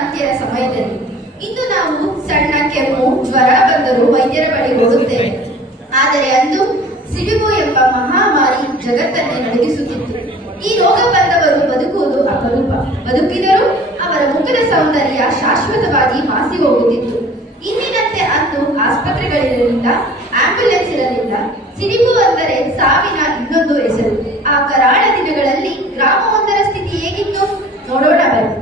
ಅಂತ್ಯದ ಸಮಯದಲ್ಲಿ. ಇಂದು ನಾವು ಸಣ್ಣ ಕೆಮ್ಮು ಜ್ವರ ಬಂದರೂ ವೈದ್ಯರ ಬಳಿ ಹೋಗುತ್ತೇವೆ. ಆದರೆ ಅಂದು ಸಿಡುಬು ಎಂಬ ಮಹಾಮಾರಿ ಜಗತ್ತನ್ನೇ ನಡುಗಿಸುತ್ತಿತ್ತು. ಈ ರೋಗ ಬಂದವರು ಬದುಕುವುದು ಅಪರೂಪ. ಬದುಕಿದರೂ ಅವರ ಮುಖದ ಸೌಂದರ್ಯ ಶಾಶ್ವತವಾಗಿ ಮಾಸಿ ಹೋಗುತ್ತಿತ್ತು. ಇಂದಿನಂತೆ ಅಂದು ಆಸ್ಪತ್ರೆಗಳಿರಲಿಲ್ಲ, ಆಂಬ್ಯುಲೆನ್ಸ್ ಇರಲಿಲ್ಲ. ಸಿಡಿಬು ಅಂದರೆ ಸಾವಿನ ಇನ್ನೊಂದು ಹೆಸರು. ಆ ಕರಾಳ ದಿನಗಳಲ್ಲಿ ಗ್ರಾಮವೊಂದರ ಸ್ಥಿತಿ ಹೇಗಿತ್ತು ನೋಡೋಣ ಬನ್ನಿ.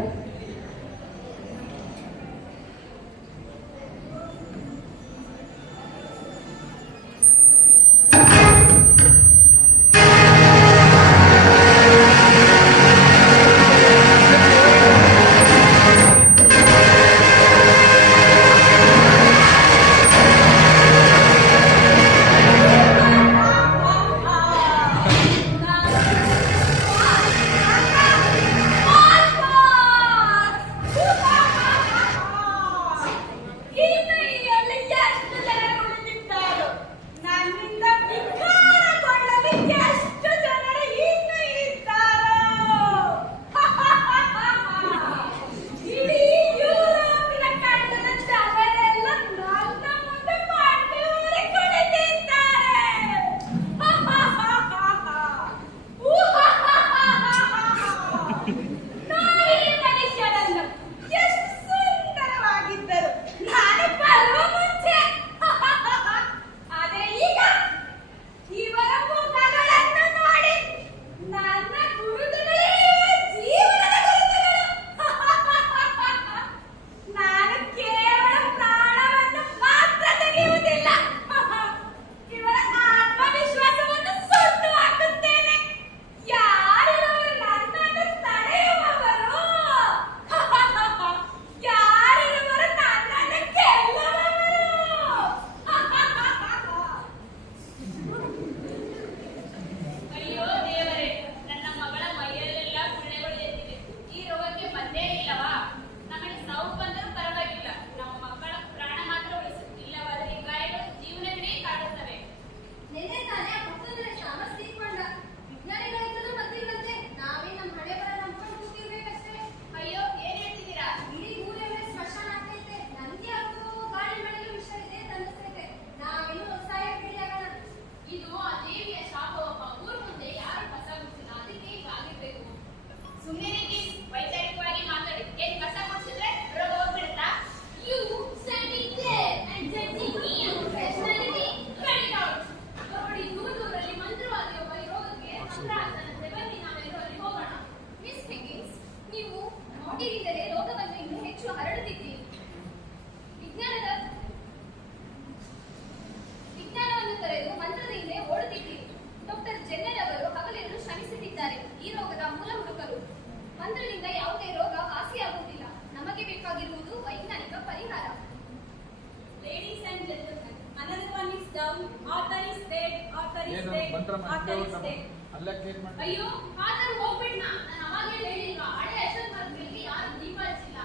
ಅಯ್ಯೋ ಆತರ ಹೋಗ್ಬಿಟ್ನ ನಾನು ಅವಾಗಲೇ ಹೇಳಿಲ್ವಾ ಹಳೆ ಹೆಸರು ಬರ್ಬೇಕು ಯಾರು ದೀಪ ಹಚ್ಚಿಲ್ಲ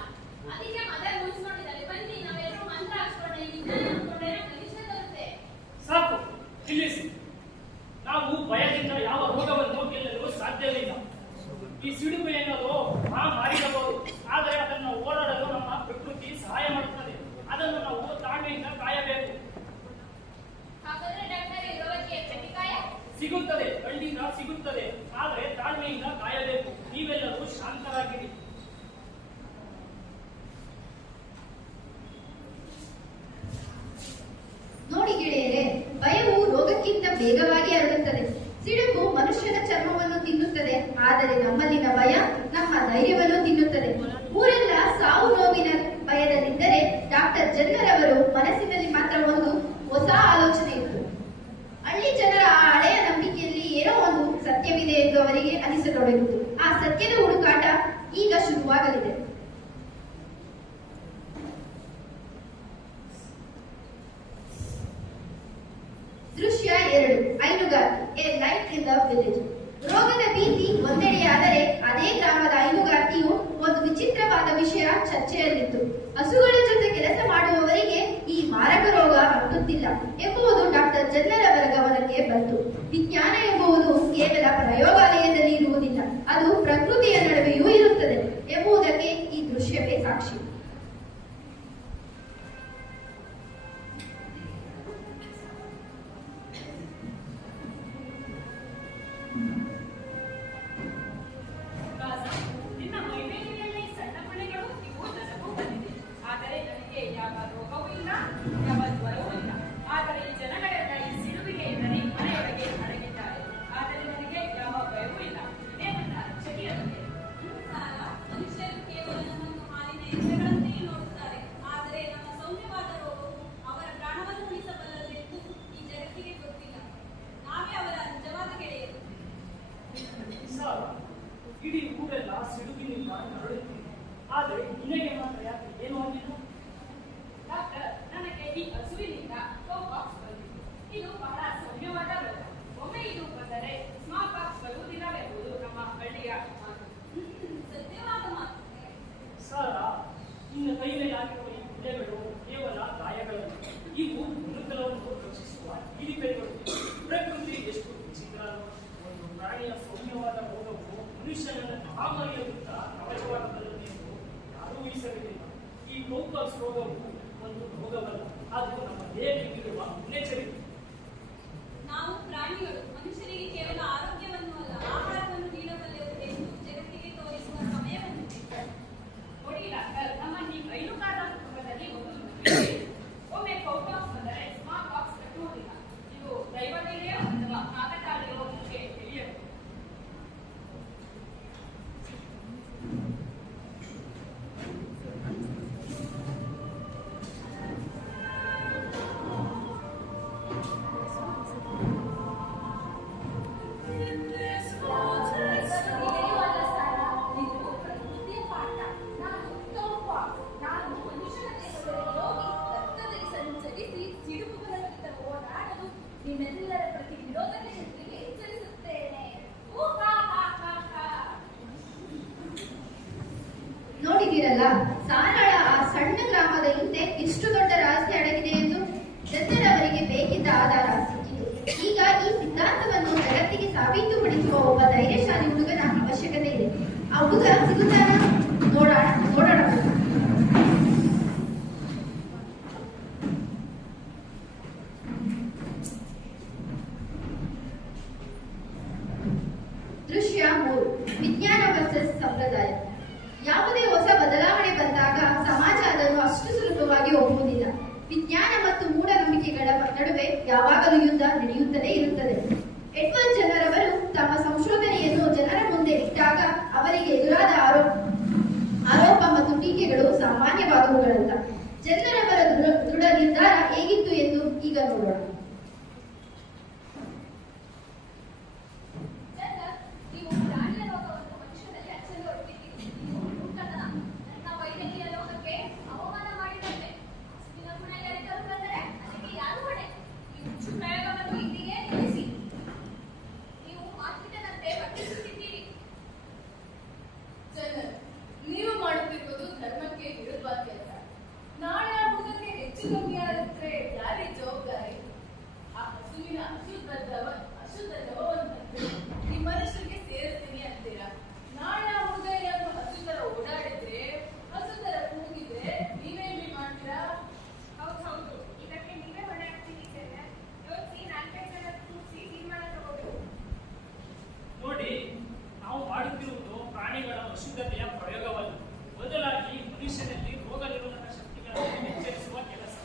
ಅದಕ್ಕೆ ಮದರ್ ಮುಗಿಸ್ಕೊಂಡಿದ್ದಾರೆ ಬನ್ನಿ ನಾವೆಲ್ಲರೂ ಮಂತ್ರ ಹಾಕ್ಸ್ಕೊಂಡೆ ವಿಜ್ಞಾನ ಹಾಕ್ಕೊಂಡ್ರೆ ಪರೀಕ್ಷೆ ಬರುತ್ತೆ ಸಾಕು ತಿಳಿಸಿ ನಾವು ಭಯದಿಂದ ಯಾವ ರೋಗವನ್ನು ಗೆಲ್ಲಲು ಸಾಧ್ಯವಿಲ್ಲ ಈ ಸಿಡುಬು ಎನ್ನುವುದು ಮಾರಿರಬಹುದು ಆದರೆ ಅದನ್ನು ಓಡಾಡಲು ನಮ್ಮ ಪ್ರಕೃತಿ ಸಹಾಯ ಮಾಡುತ್ತದೆ ಅದನ್ನು ನಾವು ತಾಳ್ಮೆಯಿಂದ ಕಾಯಬೇಕು ಹಾಗಾದ್ರೆ ಡಾಕ್ಟರ್ ಈ ರೋಗಕ್ಕೆ ಪ್ರತಿಕಾಯ ಸಿಗುತ್ತದೆ ಖಂಡಿತ ಸಿಗುತ್ತದೆ ಆದರೆ ತಾಳ್ಮೆಯಿಂದ ಕಾಯಬೇಕು ನೀವೆಲ್ಲರೂ ಶಾಂತರಾಗಿರಿ ನೋಡಿ ಗೆಳೆಯರೆ, ಭಯವು ರೋಗಕ್ಕಿಂತ ವೇಗವಾಗಿ ಹರಡುತ್ತದೆ. ಸಿಡುಬು ಮನುಷ್ಯನ ಚರ್ಮವನ್ನು ತಿನ್ನುತ್ತದೆ, ಆದರೆ ನಮ್ಮಲ್ಲಿನ ಭಯ ನಮ್ಮ ಧೈರ್ಯವನ್ನು ತಿನ್ನುತ್ತದೆ. ಊರೆಲ್ಲ ಸಾವು ನೋವಿನ ಭಯದಲ್ಲಿದ್ದರೆ ಡಾಕ್ಟರ್ ಜನ್ನರ್ ಅವರು ಮನಸ್ಸಿನಲ್ಲಿ ಮಾತ್ರ ಒಂದು ಹೊಸ ಆಲೋಚನೆ ಇತ್ತು. ಹಳ್ಳಿ ಜನರ ಆ ಹಳೆಯ ನಂಬಿಕೆಯಲ್ಲಿ ಏನೋ ಒಂದು ಸತ್ಯವಿದೆ ಎಂದು ಅವರಿಗೆ ಅನಿಸತೊಡಗಿತು. ಆ ಸತ್ಯದ ಹುಡುಕಾಟ ಈಗ ಶುರುವಾಗಲಿದೆ. ದೃಶ್ಯ 2. ಹೈನುಗಾರಿಕೆ, A life in the village. ರೋಗದ ಭೀತಿ ಒಂದೆಡೆಯಾದರೆ ಅದೇ ಗ್ರಾಮದ ಹೈನುಗಾರಿಕೆಯು ಒಂದು ವಿಚಿತ್ರವಾದ ವಿಷಯ ಚರ್ಚೆಯಲ್ಲಿತ್ತು. ಹಸುಗಳ ಜೊತೆ ಕೆಲಸ ಮಾಡುವವರಿಗೆ ಈ ಮಾರಕ ರೋಗ ಅಂಟುತ್ತಿಲ್ಲ ಎಂಬುದು ಡಾಕ್ಟರ್ ಜನ್ನರ್ ಅವರ ಗಮನಕ್ಕೆ ಬಂತು. ವಿಜ್ಞಾನ ಎಂಬುದು ಕೇವಲ ಪ್ರಯೋಗಾಲಯದಲ್ಲಿ ಇರುವುದಿಲ್ಲ, ಅದು ಪ್ರಕೃತಿಯ ನಡುವೆಯೂ ಇರುತ್ತದೆ ಎಂಬುದಕ್ಕೆ ಈ ದೃಶ್ಯವೇ ಸಾಕ್ಷಿ. ಗಾಜ, ನಿನ್ನ ಮೈಮೇಲಿನಲ್ಲಿ ಸಣ್ಣ ಗುಳ್ಳೆಗಳು ಇವು ನನಗೂ ಬಂದಿದೆ. ಆದರೆ ನನಗೆ ಯಾವ ರೋಗವೂ ಇಲ್ಲ, ಯಾವ ಜ್ವರವೂ ಇಲ್ಲ. ಆದರೆ ಈ ಜನಗಳೆಲ್ಲ ಈ ಸಿಡುಬಿಗೆ ಎಂದರೆ ಮನೆಯೊಳಗೆ ಅಡಗಿದ್ದಾರೆ. ಆದರೆ ನನಗೆ ಯಾವ ಭಯವೂ ಇಲ್ಲ. ಇದೇನನ್ನ ಚಳಿಯ ಬಗ್ಗೆ. ಮನುಷ್ಯರು ಕೇವಲ ನಮ್ಮನ್ನು ಹಾಲಿನ ಯಂತ್ರಗಳಂತೆಯೇ ನೋಡುತ್ತಾರೆ. ಆದರೆ ನಮ್ಮ ಸೌಮ್ಯವಾದ ರೋಗವು ಅವರ ಪ್ರಾಣವನ್ನು ಉಳಿಸಬಲ್ಲದು ಎಂದು ಈ ಜಗತ್ತಿಗೆ ಗೊತ್ತಿಲ್ಲ. ನಾವೇ ಅವರ ನಿಜವಾದ ಗೆಳೆಯರು. ಸಾಲ ಇಡೀ ಊರೆಲ್ಲ ಸಿಡುಕಿನಿಂದ ನರಳುತ್ತಿದೆ. ಆದರೆ ನಿನಗೆ ಮಾತ್ರ ಯಾಕೆ ಏನು ಆಗಿಲ್ಲ? ಡಾಕ್ಟರ್, ನನಗೆ ಈ ಹಸುವಿನಿಂದ ಪಾಕ್ಸ್ ಬಂದಿತ್ತು. ಇದು ಬಹಳ ಸೌಮ್ಯವಾದ ರೋಗ. ಒಮ್ಮೆ ಇದು ಬಂದರೆ ಸ್ಮಾಲ್ ಪಾಕ್ಸ್ ಬರುವುದಿಲ್ಲವೆಂಬುದು ನಮ್ಮ ಹಳ್ಳಿಯ ಮಾತು. ಸತ್ಯವಾದ ಮಾತು. ಸಾಲ ನಿನ್ನ ಕೈ ಮೇಲೆ ಹಾಕಿರುವ ಈ ಗುಳ್ಳೆಗಳು ಕೇವಲ ಗಾಯಗಳಲ್ಲ, ಇವು ಮನುಕುಲವನ್ನು ರಕ್ಷಿಸುವ ಹಿರಿಕೈಗಳು. ಪ್ರಕೃತಿ ಎಷ್ಟು ವಿಚಿತ್ರ. ಒಂದು ಪ್ರಾಣಿಯ ಸೌಮ್ಯವಾದ ರೋಗವು ಮನುಷ್ಯನನ್ನು ಮಹಾಮಾರಿಯ ವಿರುದ್ಧ ಕವಚವಾಗಬಲ್ಲದು ಎಂದು ಯಾರೂ ಊಹಿಸಲಿಲ್ಲ. ಈ ಮೌಪಾಕ್ಸ್ ರೋಗವು ಒಂದು ರೋಗವಲ್ಲ, ಅದು ನಮ್ಮ ದೇಹಕ್ಕೆ ನೀಡುವ ಮುನ್ನೆಚ್ಚರಿಕೆ. ನಾವು ಪ್ರಾಣಿಗಳು ಮನುಷ್ಯರಿಗೆ ಕೇವಲ ಆರೋಗ್ಯವನ್ನು ಅಲ್ಲ, ಆಹಾರವನ್ನು ನೀಡಬಲ್ಲೆವು ಎಂದು ಜಗತ್ತಿಗೆ ತೋರಿಸುವ ಸಮಯ ಬಂದಿದೆ. ನೋಡಿ ಡಾಕ್ಟರ್, ನಮ್ಮ ಈ ಕೈನುಗಾರ ಕುಟುಂಬದಲ್ಲಿ ಒಂದು ಮದುವೆ ಇದೆ. ಒಮ್ಮೆ ಪಾಕ್ಸ್ ಬಂದರೆ ಸ್ಮಾಲ್ ಪಾಕ್ಸ್ ಕಟ್ಟುವುದಿಲ್ಲ. ಇದು ದೈವದಲ್ಲಿಯೋ ಅಥವಾ ಕಾಕತಾಳೀಯೋ ನಮಗೆ ತಿಳಿಯದು. ನಿಮ್ಮೆಲ್ಲರ ಪ್ರತಿ ವಿರೋಧತೆಯೊಂದಿಗೆ ಎಚ್ಚರಿಸುತ್ತೇನೆ. ನೋಡಿದಿರಲ್ಲ, ಸಾರಳ ಆ ಸಣ್ಣ ಗ್ರಾಮದ ಹಿಂದೆ ಎಷ್ಟು ದೊಡ್ಡ ರಹಸ್ಯ ಅಡಗಿದೆ ಎಂದು. ಜನರವರಿಗೆ ಬೇಕಿದ್ದ ಆಧಾರ ಸಿಕ್ಕಿತು. ಈಗ ಈ ಸಿದ್ಧಾಂತವನ್ನು ಜಗತ್ತಿಗೆ ಸಾಬೀತುಪಡಿಸುವ ಒಬ್ಬ ಧೈರ್ಯಶಾಲಿ ಹುಡುಗನ ಅವಶ್ಯಕತೆ ಇದೆ. ಆ ಹುಡುಗ ಸಿಗುತ್ತಾನ? ನೋಡೋಣ. ದೃಶ್ಯ 3. ವಿಜ್ಞಾನ ವರ್ಸಸ್ ಸಂಪ್ರದಾಯ. ಯಾವುದೇ ಹೊಸ ಬದಲಾವಣೆ ಬಂದಾಗ ಸಮಾಜ ಅದನ್ನು ಅಷ್ಟು ಸುಲಭವಾಗಿ ಒಪ್ಪುವುದಿಲ್ಲ. ವಿಜ್ಞಾನ ಮತ್ತು ಮೂಢನಂಬಿಕೆಗಳ ನಡುವೆ ಯಾವಾಗಲೂ ಯುದ್ಧ ನಡೆಯುತ್ತಲೇ ಇರುತ್ತದೆ. ಎಡ್ವರ್ಡ್ ಜನರ್ ಅವರು ತಮ್ಮ ಸಂಶೋಧನೆಯನ್ನು ಜನರ ಮುಂದೆ ಇಟ್ಟಾಗ ಅವರಿಗೆ ಎದುರಾದ ಆರೋಪ ಮತ್ತು ಟೀಕೆಗಳು ಸಾಮಾನ್ಯವಾದವುಗಳಲ್ಲ. ಜನರ್ ಅವರ ದೃಢ ನಿರ್ಧಾರ ಹೇಗಿತ್ತು ಎಂದು ಈಗ ನೋಡೋಣ. ನೀವು ಪ್ರಾಣಿಯ ರೋಗವನ್ನು ಮನುಷ್ಯನಲ್ಲಿ ಹಚ್ಚಲು ಹೊರಟಿದ್ದೀರಿ. ಇದು ಹುಟ್ಟತನ. ನನ್ನ ವೈದ್ಯಕೀಯ ಲೋಕಕ್ಕೆ ಅವಮಾನ ಮಾಡಿದಂತೆ. ಅಷ್ಟಿನ ಗುಣಗಳಿದ್ದರು ಬಂದರೆ ಅದಕ್ಕೆ ಯಾರು ಹೊಣೆ? ಈ ಹುಚ್ಚು ಪ್ರಯೋಗವನ್ನು ಇಲ್ಲಿಗೆ ನಿಲ್ಲಿಸಿ. ನೀವು ಮಾತೃಕನಂತೆ ವರ್ತಿಸುತ್ತಿದ್ದೀರಿ. ಜನರು, ನೀವು ಮಾಡುತ್ತಿರುವುದು ಧರ್ಮಕ್ಕೆ ವಿರುದ್ಧವಾದ ಕೆಲಸ. ನಾಳೆ ಆ ಹುಡುಗಕ್ಕೆ ಹೆಚ್ಚು ಕಮ್ಮಿ ಆದ್ರೆ ಯಾರೇ ಜವಾಬ್ದಾರಿ? ಆ ಹಸುವಿನ ಅಶುದ್ಧ ದವವನ್ನು ಈ ಮನುಷ್ಯರಿಗೆ ಸೇರಿಸ್ತೀನಿ ಅಂತೀರಾ? ನಾಳೆ ಆ ಹುಡುಗ ಏನಾದ್ರು ಹಸು ತರ ಓಡಾಡಿದ್ರೆ, ಹಸು ತರ ಕೂಗಿದ್ರೆ ನೀವೇನು ಮಾಡ್ತೀರಾ? ಹೌದು, ಇದಕ್ಕೆ ನೀವೇ ಹೊಣೆ ಆಗ್ತೀರಿ ಸರ್. ಯೋಚಿಸಿ, 4 ಜನ ಕೂರಿಸಿ ತೀರ್ಮಾನ ತಗೋಬೇಕು. ನೋಡಿ, ನಾವು ಮಾಡುತ್ತಿರುವುದು ಪ್ರಾಣಿಗಳ ಅಶುದ್ಧತೆಯ ಪ್ರಯೋಗವಲ್ಲ, ಬದಲಾಗಿ ಮನುಷ್ಯನಲ್ಲಿ ರೋಗ ನಿರೋಧಕ ಶಕ್ತಿಗಳನ್ನು ಎಚ್ಚರಿಸುವ ಕೆಲಸ.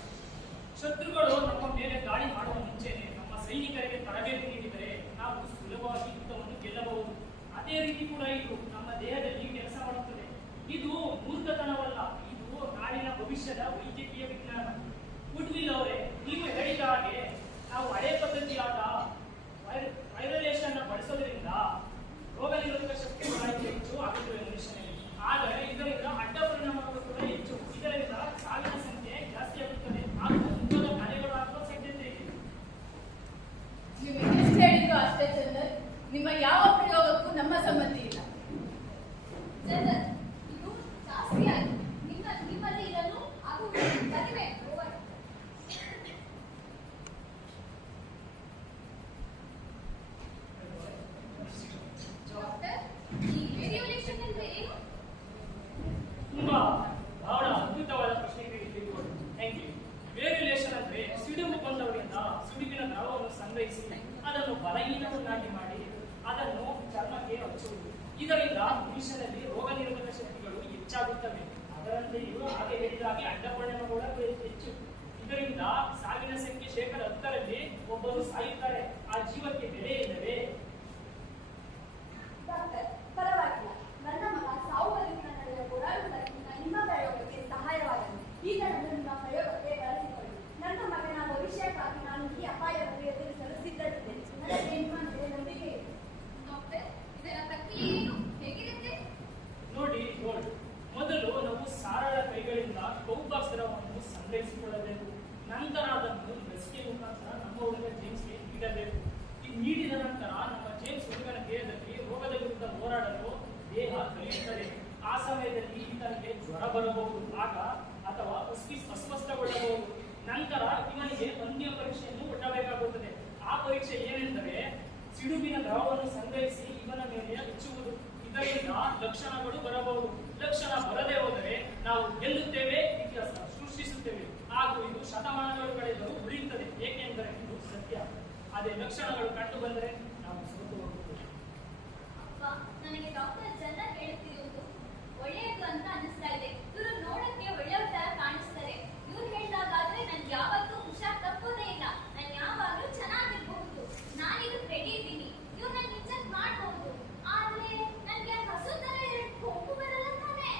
ಶತ್ರುಗಳು ನಮ್ಮ ಮೇಲೆ ದಾಳಿ ಮಾಡುವ ಮುಂಚೆನೆ ನಮ್ಮ ಸೈನಿಕರಿಗೆ ತರಬೇತಿ ನೀಡಿದರೆ ನಾವು ಸುಲಭವಾಗಿ ಯುದ್ಧವನ್ನು ಗೆಲ್ಲಬಹುದು. ಅದೇ ರೀತಿ ಕೂಡ ಇದು ನಮ್ಮ ದೇಹದಲ್ಲಿ ಕೆಲಸ ಮಾಡುತ್ತದೆ. ಇದು ಮೂರ್ಖತನವಲ್ಲ, ಇದು ನಾಳಿನ ಭವಿಷ್ಯದ ವೈದ್ಯಕೀಯ ವಿಜ್ಞಾನ. ಗುಡ್ವಿಲ್ ಅವರೇ, ನೀವು ಹೇಳಿದ ಹಾಗೆ ನಾವು ಹಳೆ ಪದ್ಧತಿಯಾದ ವೈರಲೇಷನ್ ಬಳಸೋದ್ರಿಂದ ರೋಗ ನಿರೋಧಕ ಶಕ್ತಿಗಳ ಹೆಚ್ಚು ಆಗುತ್ತವೆ ಮನುಷ್ಯನಲ್ಲಿ. ಆದರೆ ಇದರಿಂದ ಅಡ್ಡ ಪರಿಣಾಮಗಳು ಕೂಡ ಹೆಚ್ಚು. ಇದರಿಂದ ಸಾವಿನ ಸಂಖ್ಯೆ ಜಾಸ್ತಿ ಆಗುತ್ತದೆ ಹಾಗೂ ಮುಂತಾದ ಕಾಯಿಲೆಗಳು ಆಗುವ ಸಾಧ್ಯತೆ ಇದೆ. ನೀವು ಎಷ್ಟು ಹೇಳಿದ್ರು ಅಷ್ಟೇ ಚಂದನ್. ನಿಮ್ಮ ಯಾವ ಪ್ರಯೋಗಕ್ಕೂ ನಮ್ಮ ಸಮ್ಮತಿ ಇಲ್ಲ. ಜನರು, ಇದು ಜಾಸ್ತಿ ಆಗಿದೆ. ನಿಮ್ಮಲ್ಲಿ ಇದನ್ನು ಆಗುವುದಿಲ್ಲ. ತಂದೆಯು ಹಾಗೆ ಹೇಳಿದ ಹಾಗೆ ಅಡ್ಡ ಪರಿಣಾಮಗಳು ಹೆಚ್ಚು. ಇದರಿಂದ ಸಾವಿನ ಸಂಖ್ಯೆ 10%ರಲ್ಲಿ ಒಬ್ಬರು ಸಾಯುತ್ತಾರೆ. ಆ ಜೀವಕ್ಕೆ ಬೆಲೆ ಇಲ್ಲವೇ? ಡಾಕ್ಟರ್, ಪರವಾಗಿಲ್ಲ. ನನ್ನ ಮಗ ಸಾವು ಬದುಕಿನ ನಡುವೆ ಹೋರಾಡುವುದಕ್ಕಿಂತ ನಿಮ್ಮ ಪ್ರಯೋಗಕ್ಕೆ ಸಹಾಯವಾಗಲಿ. ಈಗ ನನ್ನ ನಿಮ್ಮ ಪ್ರಯೋಗಕ್ಕೆ ಬಳಸಿಕೊಳ್ಳಿ. ನನ್ನ ಮಗನ ಭವಿಷ್ಯಕ್ಕಾಗಿ ನಾನು ಈ ಅಪಾಯವನ್ನು ಎದುರಿಸಲು ಸಿದ್ಧರಿದ್ದೇನೆ. ನನಗೆ ನಿಮ್ಮ ಮೇಲೆ ನಂಬಿಕೆ ಇದೆ. ಡಾಕ್ಟರ್, ಇದರ ಪ್ರಕ್ರಿಯೆ ಏನು? ಹೇಗಿರುತ್ತೆ? ನೋಡಿ, ಮೊದಲು ನಾವು ಸಾರಳ ಕೈಗಳಿಂದ ಕೌಪಾಕ್ಸ್ ದ್ರವವನ್ನು ಸಂಗ್ರಹಿಸಿಕೊಳ್ಳಬೇಕು. ನಂತರ ಅದನ್ನು ಲಸಿಕೆ ಮುಖಾಂತರ ನಮ್ಮ ಹುಡುಗ ಜೇಮ್ಸ್ಗೆ ನೀಡಬೇಕು. ಈ ನೀಡಿದ ನಂತರ ನಮ್ಮ ಜೇಮ್ಸ್ ಹುಡುಗನ ದೇಹದಲ್ಲಿ ರೋಗದ ವಿರುದ್ಧ ಹೋರಾಡಲು ದೇಹ ಕಲಿಯುತ್ತದೆ. ಆ ಸಮಯದಲ್ಲಿ ಈತನಿಗೆ ಜ್ವರ ಬರಬಹುದು ಅಥವಾ ಅಸ್ವಸ್ಥಗೊಳ್ಳಬಹುದು. ನಂತರ ಇವನಿಗೆ ಅನ್ಯ ಪರೀಕ್ಷೆಯನ್ನು ಒಡ್ಡಬೇಕಾಗುತ್ತದೆ. ಆ ಪರೀಕ್ಷೆ ಏನೆಂದರೆ ಸಿಡುಬಿನ ದ್ರವವನ್ನು ಸಂಗ್ರಹಿಸಿ ಇವನ ಮೇಲೆ ಹಚ್ಚುವುದು. ಇದರಿಂದ ಲಕ್ಷಣಗಳು ಬರಬಹುದು. ಲಕ್ಷಣ ಬರದೇ ಹೋದರೆ ನಾವು ಗೆಲ್ಲುತ್ತೇವೆ, ಇತಿಹಾಸ ಸೃಷ್ಟಿಸುತ್ತೇವೆ. ಹಾಗೂ ಇದು ಶತಮಾನಗಳು ಕಳೆದರೂ ಉಳಿಯುತ್ತದೆ. ಏಕೆಂದರೆ ಇದು ಸತ್ಯ. ಅದೇ ಲಕ್ಷಣಗಳು ಕಂಡು ಬಂದರೆ ನಾವು ಸೋತು ಹೋಗುತ್ತೇವೆ. ಅಪ್ಪ, ನನಗೆ ಡಾಕ್ಟರ್ ಜನ ಹೇಳುತ್ತಿರುವುದು ಒಳ್ಳೆಯದು ಅಂತ ಅನಿಸ್ತಾ ಇದೆ. ಇವರು ನೋಡಕ್ಕೆ ಒಳ್ಳೆಯವ್ರ ತರ ಕಾಣಿಸ್ತಾರೆ. ಇವ್ರು ಹೇಳಿದಾಗಾದ್ರೆ ನನ್ಗೆ ಯಾವತ್ತೂ ಹುಷಾರ್ ತಪ್ಪೋದೇ ಇಲ್ಲ. ನಾನು ಯಾವಾಗಲೂ ಚೆನ್ನಾಗಿರ್ಬಹುದು. ನಾನಿದು ರೆಡಿ ಇದ್ದೀನಿ. ಇವ್ರು ನನ್ನ ಇಂಜೆಕ್ಟ್ ಮಾಡಬಹುದು. ಆದ್ರೆ ನನ್ಗೆ ಹಸು ತರ ಕೊಂಬು ಬರಲ್ಲ ತಾನೆ?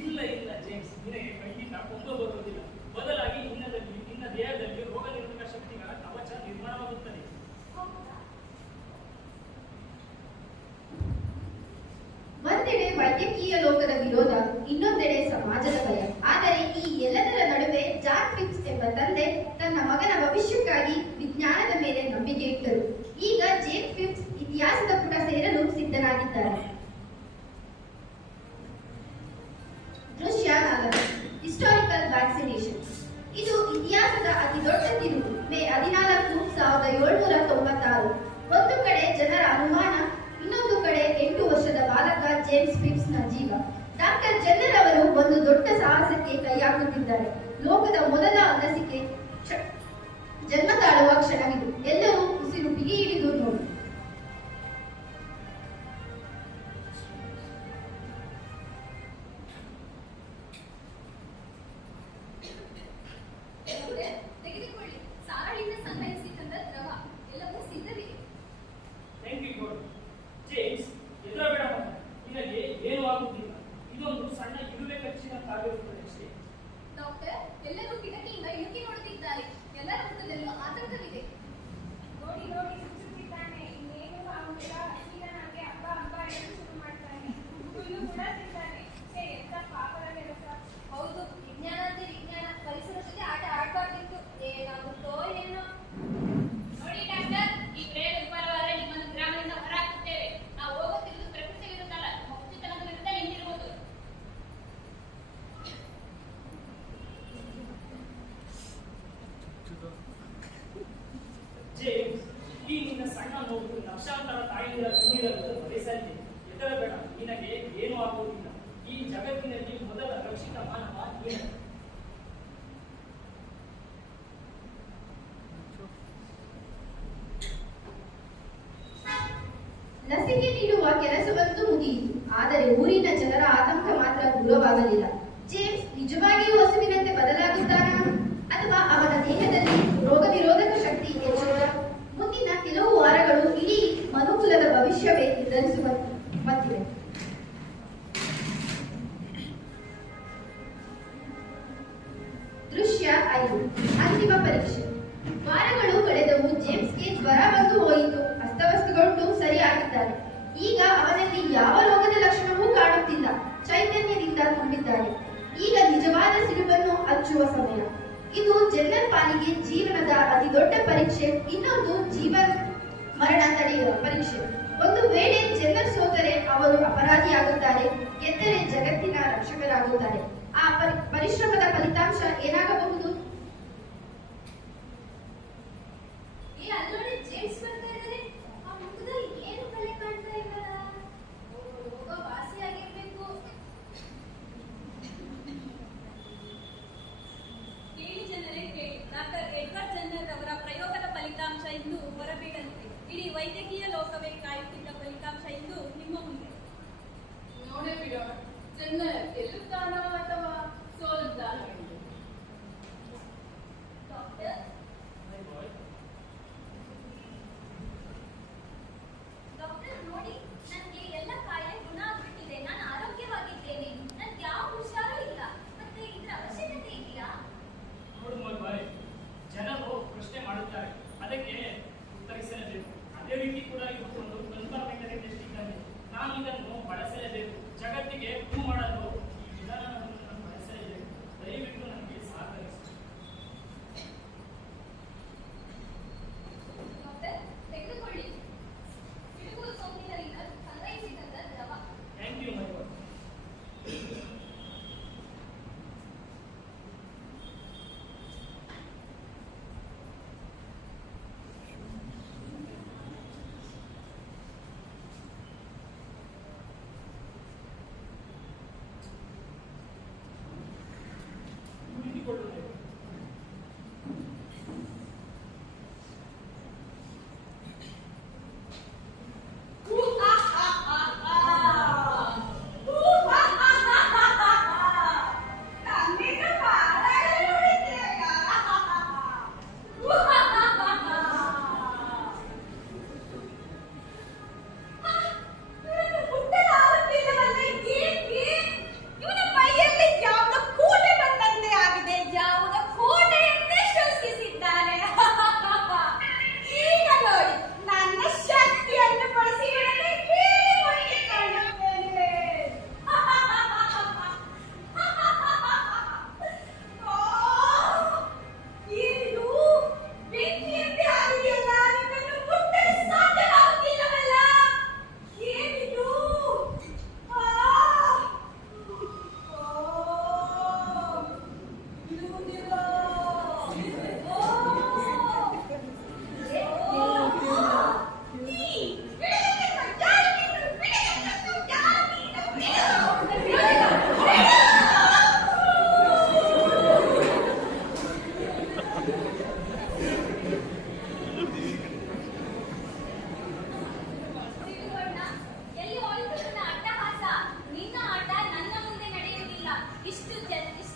ಇಲ್ಲ ಜೇಮ್ಸ್, ನಿನಗೆ ಖಂಡಿತ ಕೊಂಬು ಬರುವುದಿಲ್ಲ. ಬದಲಾಗಿ ನಿನ್ನ ದೇಹದಲ್ಲಿ ರೋಗ ನಿರೋಧಕ ಶಕ್ತಿಗಳ ಕವಚ ನಿರ್ಮಾಣವಾಗುತ್ತದೆ. ಹೌದಾ? ಒಂದೆಡೆ ವೈದ್ಯಕೀಯ ಲೋಕದ ವಿರೋಧ, ಇನ್ನೊಂದೆಡೆ ಸಮಾಜದ ಭಯ. ಆದರೆ ಈ ಎಲ್ಲದರ ನಡುವೆ ಜಾನ್ ಫಿಪ್ಸ್ ಎಂಬ ತಂದೆ ತನ್ನ ಮಗನ ಭವಿಷ್ಯಕ್ಕಾಗಿ ವಿಜ್ಞಾನದ ಮೇಲೆ ನಂಬಿಕೆ ಇಟ್ಟರು. ಈಗ ಜೇನ್ ಫಿಪ್ಸ್ ಇತಿಹಾಸದ ಪುಟ ಸೇರಲು ಸಿದ್ಧನಾಗಿದ್ದಾರೆ. ದೃಶ್ಯ 4: ಹಿಸ್ಟಾರಿಕಲ್ ವ್ಯಾಕ್ಸಿನೇಷನ್. ಇದು ಇತಿಹಾಸದ ಅತಿ ದೊಡ್ಡ ತಿರುವು. ಮೇ 14, 1796. ಒಂದು ಕಡೆ ಜನರ ಅನುಮಾನ, ಇನ್ನೊಂದು ಕಡೆ 8 ವರ್ಷದ ಬಾಲಕ ಜೇಮ್ಸ್ ಫಿಪ್ಸ್ನ ಜೀವ. ಡಾಕ್ಟರ್ ಜೆನ್ನರ್ ಅವರು ಒಂದು ದೊಡ್ಡ ಸಾಹಸಕ್ಕೆ ಕೈ ಹಾಕುತ್ತಿದ್ದಾರೆ. ಲೋಕದ ಮೊದಲ ಲಸಿಕೆ ಜನ್ಮ ತಾಳುವ ಕ್ಷಣವಿದು. ಎಲ್ಲರೂ ಉಸಿರು ಬಿಗಿ ಹಿಡಿದು ನೋಡಿ. ತೆಗೆದುಕೊಳ್ಳಿ. ಸಾರಳಿಂದ ಸಂಗ್ರಹಿಸಿ ತಂದ ದ್ರವ ಎಲ್ಲವೂ ಸಿದ್ಧವಿದೆ. Thank you god. ಜೇಮ್ಸ್, ಹೆದರಬೇಡ ಮಗ. ನಿನಗೆ ಏನೂ ಆಗುತ್ತಿಲ್ಲ. ಇದೊಂದು ಸಣ್ಣ ಇರುವೆ ಕಚ್ಚಿನಂತಾಗಿರುತ್ತದೆ ಅಷ್ಟೇ. ಡಾಕ್ಟರ್, ಎಲ್ಲರೂ ಕಿಟಕಿಯಿಂದ ಇಣುಕಿ ನೋಡುತ್ತಿದ್ದಾರೆ. ಎಲ್ಲರ ಮುಖದಲ್ಲೂ ಆತಂಕವಿದೆ. ನೋಡಿ ಸುತ್ತುತ್ತಿದ್ದಾನೆ. ಇನ್ನೇನು ಆಗುತ್ತಿಲ್ಲ. ಈಗ ನನಗೆ ಹಬ್ಬ ಎಂದು ಶುರು ಮಾಡ್ತಾನೆ. ಹುಲ್ಲು ಕೂಡ ತಿಂತಾನೆ. ಎಂತ ಪಾಪದ ಕೆಲಸ. ಹೌದು, ವಿಜ್ಞಾನ ಅಂದ್ರೆ ವಿಜ್ಞಾನ. ಪರಿಸರ ಜೊತೆ ಆಟ ಆಡ್ಬಾರ್ದಿತ್ತು. ಏನಾಗುತ್ತೋ ಏನೋ. ನೋಡಿ ಡಾಕ್ಟರ್, ಈ ಪ್ರಯೋಗ ವಿಫಲವಾದರೆ ನಿಮ್ಮನ್ನು ಗ್ರಾಮದಿಂದ ಹೊರಹಾಕುತ್ತೇವೆ. ನಾವು ಹೋಗುತ್ತಿರುವುದು ಪ್ರಕೃತಿ ವಿರುದ್ಧ ಅಲ್ಲ, ಮುಕ್ತಿತನದ ವಿರುದ್ಧ ನಿಂತಿರುವುದು. ಜೇಮ್ಸ್, ಈ ನಿನ್ನ ಸಣ್ಣ ನೋವು ಲಕ್ಷಾಂತರ ತಾಯಿಯರ ಕಣ್ಣೀರನ್ನು ಬರೆಸಲಿದೆ. ಹೆದರಬೇಡ, ನಿನಗೆ ಏನೂ ಆಗುವುದಿಲ್ಲ. ಈ ಜಗತ್ತಿನಲ್ಲಿ ಮೊದಲ ರಕ್ಷಿತ ಮಾನವ ನೀನು. ಲಸಿಕೆ ನೀಡುವ ಕೆಲಸವಂತೂ ಮುಗಿಯಿತು. ಆದರೆ ಊರಿನ ಜನರ ಆತಂಕ ಮಾತ್ರ ದೂರವಾಗಲಿಲ್ಲ. ಜೇಮ್ಸ್ ನಿಜವಾಗಿಯೂ ಹಸುವಿನಂತೆ ಬದಲಾಗುತ್ತಾನಾ, ಅಥವಾ ಅವನ ದೇಹದಲ್ಲಿ ರೋಗ ನಿರೋಧಕ ಶಕ್ತಿ ಹೆಚ್ಚುತ್ತಾ? ಮುಂದಿನ ಕೆಲವು ವಾರಗಳು ಇಡೀ ಮನುಕುಲದ ಭವಿಷ್ಯವೇ ನಿರ್ಧರಿಸುವಂತಿದೆ. ದೃಶ್ಯ 5: ಅಂತಿಮ ಪರೀಕ್ಷೆ. ವಾರಗಳು ಕಳೆದವು. ಜೇಮ್ಸ್ಗೆ ಜ್ವರ ಬಂದು ಹೋಯಿತು. ಅಸ್ತವ್ಯಸ್ತಗೊಂಡು ಸರಿಯಾಗಿದ್ದಾನೆ. ಈಗ ಅವನಲ್ಲಿ ಯಾವ ರೋಗದ ಲಕ್ಷಣವೂ ಕಾಣುತ್ತಿಲ್ಲ. ಚೈತನ್ಯದಿಂದ ತುಂಬಿದ್ದಾನೆ. ಈಗ ನಿಜವಾದ ಸಿಡುಬನ್ನು ಹಚ್ಚುವ ಸಮಯ. ಇದು ಜೆನ್ನರ್ ಪಾಲಿಗೆ ಜೀವನದ ಅತಿ ದೊಡ್ಡ ಪರೀಕ್ಷೆ. ಇನ್ನೊಂದು ಜೀವನ ಮರಣ ತಡೆಯುವ ಪರೀಕ್ಷೆ. ಒಂದು ವೇಳೆ ಜೆನ್ನರ್ ಸೋತರೆ ಅವರು ಅಪರಾಧಿಯಾಗುತ್ತಾರೆ, ಗೆದ್ದರೆ ಜಗತ್ತಿನ ರಕ್ಷಕರಾಗುತ್ತಾರೆ. ಆ ಪರಿಶ್ರಮದ ಫಲಿತಾಂಶ ಏನಾಗಬಹುದು? ಅಲ್ಲೋಡಿ, ಜೇಮ್ಸ್ ಬರ್ತಾ ಇದ್ದಾರೆ. ಆ ಮುಖದಲ್ಲಿ ಏನು ಕಲೆ ಕಾಣ್ತಾ ಇಲ್ಲಲ್ಲ. ರೋಗ ವಾಸಿಯಾಗಿರ್ಬೇಕು. ಕೇಳಿ ಜನರೇ ಕೇಳಿ, ಡಾಕ್ಟರ್ ಎಡ್ವರ್ಡ್ ಜೆನ್ನರ್ ಅವರ ಪ್ರಯೋಗದ ಫಲಿತಾಂಶ ಇಂದು ಹೊರಬೀಳಲಿದೆ. ಇಡೀ ವೈದ್ಯಕೀಯ ಲೋಕವೇ ಕಾಯುತ್ತಿದ್ದ ಫಲಿತಾಂಶ ಇಂದು ನಿಮ್ಮ ಮುಂದೆ. ನೋಡೇ ಬಿಡೋಣ. ಜೆನ್ನರ್ ಗೆಲ್ಲುತ್ತಾನೋ ಅಥವಾ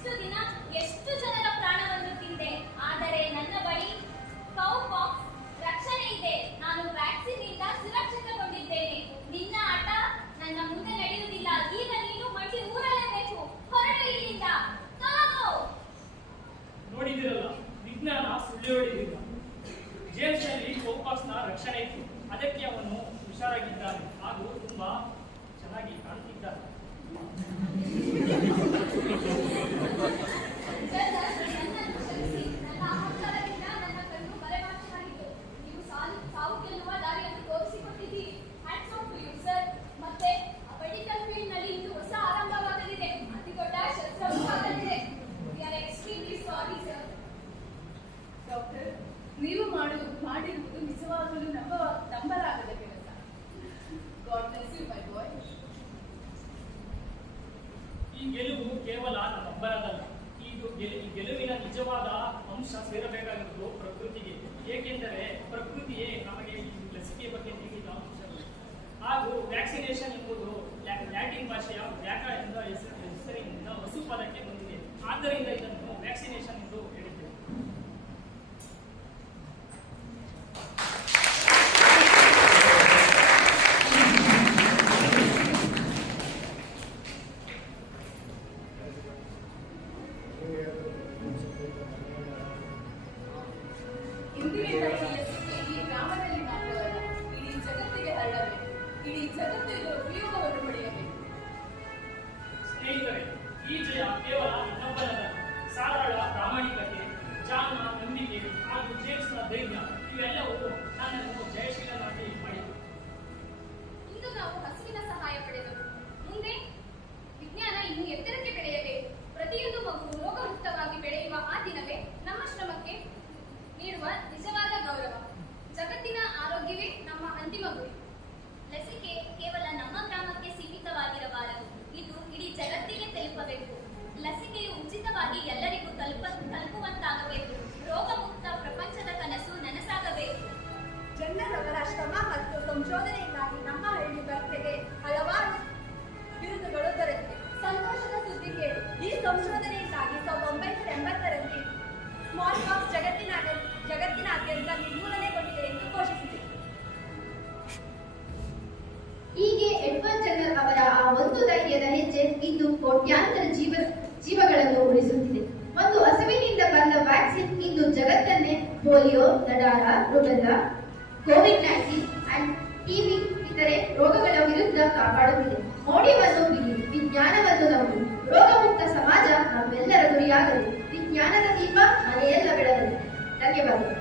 ಇಷ್ಟು ದಿನ ಎಷ್ಟು ಜನರ ಪ್ರಾಣವನ್ನು ತಿಂದೆ, ಆದರೆ ನನ್ನ ಬಳಿ ಕೌಪಾಕ್ಸ್ ರಕ್ಷಣೆ ಇದೆ. ನಾನು ವ್ಯಾಕ್ಸಿನ್ ಇಂದ ಸುರಕ್ಷಿತಗೊಂಡಿದ್ದೇನೆ. ನಿನ್ನ ಆಟ ನನ್ನ ಮುಂದೆ ನಡೆಯುವುದಿಲ್ಲ. ಈಗ ನೀನು ಮಟ್ಟಿ ಊರಲೇಬೇಕು. ಹೊರಡು ಇಲ್ಲಿಂದ. ತೊಲಗು. ನೋಡಿದಿರಲ್ಲ, ವಿಜ್ಞಾನ ಸುಳ್ಳು ಹೇಳಿದಿಲ್ಲ. ಜೇಮ್ಸ್ ನಲ್ಲಿ ಕೌಪಾಕ್ಸ್ ನ ರಕ್ಷಣೆ ಇತ್ತು. ಅದಕ್ಕೆ ಅವನು ಹುಷಾರಾಗಿದ್ದಾನೆ ಹಾಗೂ ತುಂಬಾ ಚೆನ್ನಾಗಿ ಕಾಣ್ತಿದ್ದಾನೆ. ನನ್ನನ್ನು ಕ್ಷಮಿಸಿ. ನನ್ನ ಅಹಂಕಾರದಿಂದ ನನ್ನ ಕಣ್ಣು ಮರೆಮಾಚಿ ಮಾಡಿತು. ನೀವು ಸಾವು ಗೆಲ್ಲುವ ದಾರಿಯನ್ನು ತೋರಿಸಿಕೊಟ್ಟಿದ್ದೀರಿ. Hats off to you sir. ಮತ್ತೆ ಮೆಡಿಕಲ್ ಫೀಲ್ಡ್ ನಲ್ಲಿ ಇಂದು ಹೊಸ ಆರಂಭವಾಗಲಿದೆ. ಅತಿ ದೊಡ್ಡ ಶಸ್ತ್ರವಾಗಲಿದೆ. We are extremely sorry sir. Doctor, ನೀವು ಮಾಡಿರುವುದು ನಿಜವಾಗಲೂ ನಂಬಲಾಗದ ಕೆಲಸ. God bless you my boy. ಈ ಗೆಲುವು ಕೇವಲ ನಮ್ಮೊಬ್ಬರದಲ್ಲ. ಈ ಗೆಲುವಿನ ನಿಜವಾದ ಅಂಶ ಸೇರಬೇಕಾಗಿರುವುದು ಪ್ರಕೃತಿಗೆ. ಏಕೆಂದರೆ ಪ್ರಕೃತಿಯೇ ನಮಗೆ ಈ ಲಸಿಕೆ ಬಗ್ಗೆ ನೀಡಿದ ಅಂಶಗಳು. ಹಾಗೂ ವ್ಯಾಕ್ಸಿನೇಷನ್ ಎಂಬುದು ಲ್ಯಾಟಿನ್ ಭಾಷೆಯ ವ್ಯಾಕ ಎಂಬ ಹೆಸರಿನಿಂದ ಹೊಸ ಪದಕ್ಕೆ ಬಂದಿದೆ. ಆದ್ದರಿಂದ ಇದನ್ನು ವ್ಯಾಕ್ಸಿನೇಷನ್ ಎಂದು ಹೇಳಿದ್ದೇವೆ. ಇಂದಿನಿಂದ ಈ ಲಸಿಕೆ ಈ ಗ್ರಾಮದಲ್ಲಿ ಮಾತ್ರವಲ್ಲ, ಇಡೀ ಜಗತ್ತಿಗೆ ಹರಡಬೇಕು. ಇಡೀ ಜಗತ್ತು ಇದರ ಉಪಯೋಗವನ್ನು ಪಡೆಯಬೇಕು. ಸ್ನೇಹಿತರೆ, ಈ ಜಯ ಕೇವಲ ಇನ್ನೊಬ್ಬರಲ್ಲ. ಸಾರಾಳ ಪ್ರಾಮಾಣಿಕತೆ, ಜಾನ್ನ ನಂಬಿಕೆ ಹಾಗೂ ಜೇಮ್ಸ್ನ ಧೈರ್ಯ ಇವೆಲ್ಲವೂ ನನ್ನನ್ನು ಜಯಶೀಲನಾಗಿ ಮಾಡಿತು. ಇಂದು ನಾವು ಹಸುವಿನ ಸಹಾಯ ಪಡೆದವು. ಮುಂದೆ ವಿಜ್ಞಾನ ಇನ್ನು ಎತ್ತರಕ್ಕೆ ಬೆಳೆಯಬೇಕು. ಪ್ರತಿಯೊಂದು ಮಗುವು ರೋಗಮುಕ್ತವಾಗಿ ಬೆಳೆಯುವ ಆ ದಿನವೇ ನಮ್ಮ ಶ್ರಮಕ್ಕೆ ನೀಡುವ ನಿಜವಾದ ಗೌರವ. ಜಗತ್ತಿನ ಆರೋಗ್ಯವೇ ನಮ್ಮ ಅಂತಿಮ ಗುರಿ. ಲಸಿಕೆ ಕೇವಲ ನಮ್ಮ ಗ್ರಾಮಕ್ಕೆ ಸೀಮಿತವಾಗಿರಬಾರದು. ಇದು ಇಡೀ ಜಗತ್ತಿಗೆ ತಲುಪಬೇಕು. ಲಸಿಕೆಯು ಉಚಿತವಾಗಿ ಎಲ್ಲರಿಗೂ ತಲುಪುವಂತಾಗಬೇಕು. ರೋಗಮುಕ್ತ ಪ್ರಪಂಚದ ಕನಸು ನನಸಾಗಬೇಕು. ಜನರವರ ಶ್ರಮ ಮತ್ತು ಸಂಶೋಧನೆಯಿಂದಾಗಿ ನಮ್ಮ ಹಳ್ಳಿ ವ್ಯಾಪ್ತಿಗೆ ಹಲವಾರು ಬಿರುದುಗಳು ದೊರೆತಿವೆ. ಸಂತೋಷದ ಸುದ್ದಿ ಕೇಳಿ, ಈ ಸಂಶೋಧನೆಯಿಂದಾಗಿ 1980ರಲ್ಲಿ ಸ್ಮಾಲ್ ಪಾಕ್ಸ್ ಜಗತ್ತಿನಾದ್ಯಂತ ನಿರ್ಮೂಲನೆಗೊಂಡಿದೆ ಎಂದು ಘೋಷಿಸಿದೆ. ಹೀಗೆ ಎಡ್ವರ್ಡ್ ಜನ್ನರ್ ಅವರ ಆ ಒಂದು ಧೈರ್ಯದ ಹೆಜ್ಜೆ ಇಂದು ಕೋಟ್ಯಾಂತರ ಜೀವಗಳನ್ನು ಉಳಿಸುತ್ತಿದೆ. ಒಂದು ಹಸುವಿನಿಂದ ಬಂದ ವ್ಯಾಕ್ಸಿನ್ ಇಂದು ಜಗತ್ತನ್ನೇ ಪೋಲಿಯೋ, ನಡಾರ, ರುಬೆಲ್ಲಾ, ಕೋವಿಡ್-19 ಅಂಡ್ ಟಿವಿ ಇತರೆ ರೋಗಗಳ ವಿರುದ್ಧ ಕಾಪಾಡುತ್ತಿದೆ. ಮೌಢ್ಯವನ್ನು ಬಿಡಿ, ವಿಜ್ಞಾನವನ್ನು ನಂಬಿ. ರೋಗಮುಕ್ತ ಸಮಾಜ ನಮ್ಮೆಲ್ಲರ ಗುರಿಯಾಗಲಿ. ವಿಜ್ಞಾನದ ದೀಪ ಮನೆಯೆಲ್ಲ ಬೆಳಗಲಿ. ಧನ್ಯವಾದಗಳು.